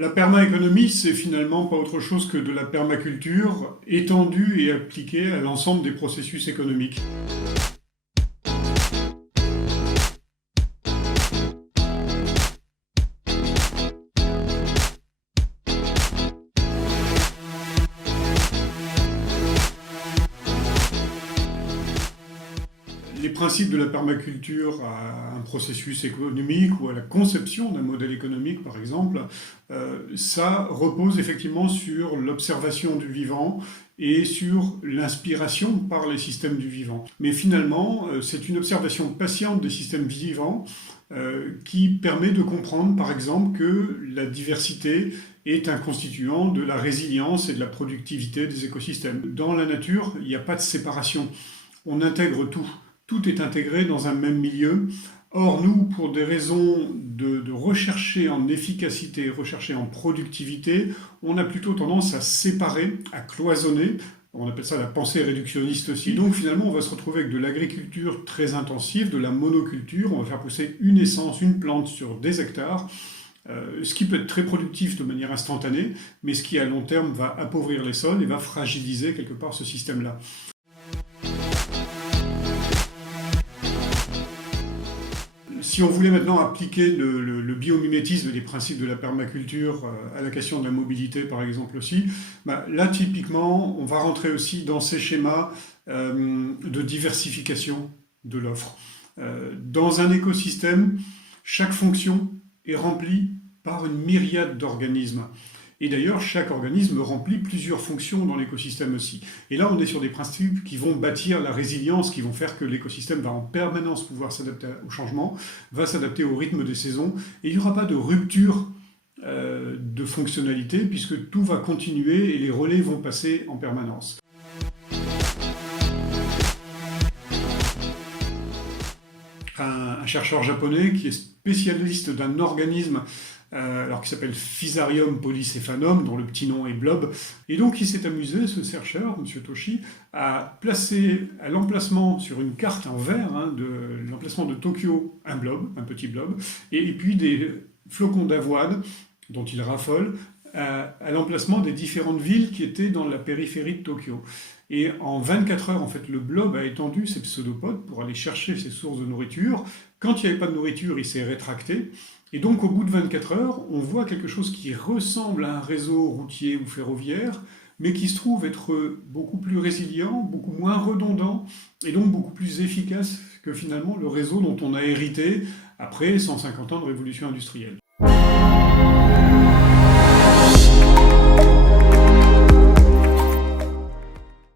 La permaéconomie, c'est finalement pas autre chose que de la permaculture étendue et appliquée à l'ensemble des processus économiques. Les principes de la permaculture à un processus économique ou à la conception d'un modèle économique, par exemple, ça repose effectivement sur l'observation du vivant et sur l'inspiration par les systèmes du vivant. Mais finalement, c'est une observation patiente des systèmes vivants qui permet de comprendre, par exemple, que la diversité est un constituant de la résilience et de la productivité des écosystèmes. Dans la nature, il n'y a pas de séparation. On intègre tout. Tout est intégré dans un même milieu. Or, nous, pour des raisons de rechercher en efficacité, rechercher en productivité, on a plutôt tendance à séparer, à cloisonner. On appelle ça la pensée réductionniste aussi. Donc finalement, on va se retrouver avec de l'agriculture très intensive, de la monoculture. On va faire pousser une essence, une plante sur des hectares. Ce qui peut être très productif de manière instantanée, mais ce qui à long terme va appauvrir les sols et va fragiliser quelque part ce système-là. Si on voulait maintenant appliquer le biomimétisme et les principes de la permaculture à la question de la mobilité, par exemple aussi, là, typiquement, on va rentrer aussi dans ces schémas de diversification de l'offre. Dans un écosystème, chaque fonction est remplie par une myriade d'organismes. Et d'ailleurs, chaque organisme remplit plusieurs fonctions dans l'écosystème aussi. Et là, on est sur des principes qui vont bâtir la résilience, qui vont faire que l'écosystème va en permanence pouvoir s'adapter au changement, va s'adapter au rythme des saisons, et il n'y aura pas de rupture de fonctionnalité, puisque tout va continuer et les relais vont passer en permanence. Un chercheur japonais qui est spécialiste d'un organisme qui s'appelle Fusarium polycephanum, dont le petit nom est blob. Et donc il s'est amusé, ce chercheur, M. Toshi, à placer à l'emplacement sur une carte en vert de l'emplacement de Tokyo un blob, un petit blob, et puis des flocons d'avoine dont il raffole à l'emplacement des différentes villes qui étaient dans la périphérie de Tokyo. Et en 24 heures, en fait, le blob a étendu ses pseudopodes pour aller chercher ses sources de nourriture. Quand il n'y avait pas de nourriture, il s'est rétracté. Et donc, au bout de 24 heures, on voit quelque chose qui ressemble à un réseau routier ou ferroviaire, mais qui se trouve être beaucoup plus résilient, beaucoup moins redondant, et donc beaucoup plus efficace que finalement le réseau dont on a hérité après 150 ans de révolution industrielle.